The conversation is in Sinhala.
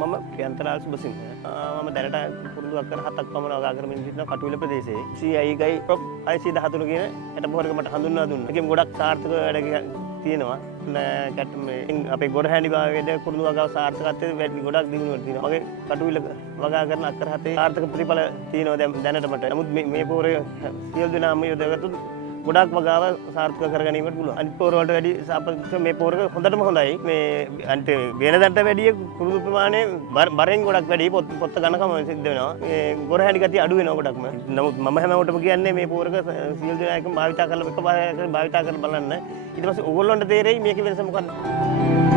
මම ප්‍රියන්තරාල් සුබසිංහ. මම දැනට පුරුදු අක්කර 7ක් පමණ වගා කරමින් සිටින කටුවිල ප්‍රදේශයේ CI ප්‍රොප් 613 කියන ඇටපොහරක මට හඳුන්වා දුන්නා. ඒකෙන් ගොඩක් සාර්ථක වැඩ තියෙනවා. අපේ ගොඩ හැඳි භාවයේදී පුරුදු වගාව සාර්ථකත්වයේ වැඩි ගොඩක් දිනුවක් තියෙනවා. මගේ කටුවිල වගා කරන අක්කර 7 සාර්ථක ප්‍රතිඵල තියෙනවා දැනට මට. නමුත් මේ පොරේ සියලු දෙනාම යොදාගත්තොත් ගොඩක් වගාව සාර්ථක කර ගැනීමට පුළුවන්. අනිත් පොර වලට වැඩි සාපේක්ෂව මේ පොරක හොඳටම හොඳයි. මේ අනිත් වෙනදට වැඩිය කුරුදු ප්‍රමාණය බරෙන් ගොඩක් වැඩි පොත්ත ගණකම සිද්ධ වෙනවා. මේ ගොර හැඩි ගතිය අඩු වෙනවා ගොඩක්ම. නමුත් මම හැමෝටම කියන්නේ මේ පොරක සියලු දෙනා එකම භාවිතා කරලා එකපාරට භාවිතා කරලා බලන්න. ඊට පස්සේ ඕගොල්ලන්ට තේරෙයි මේකේ වෙනස මොකක්ද.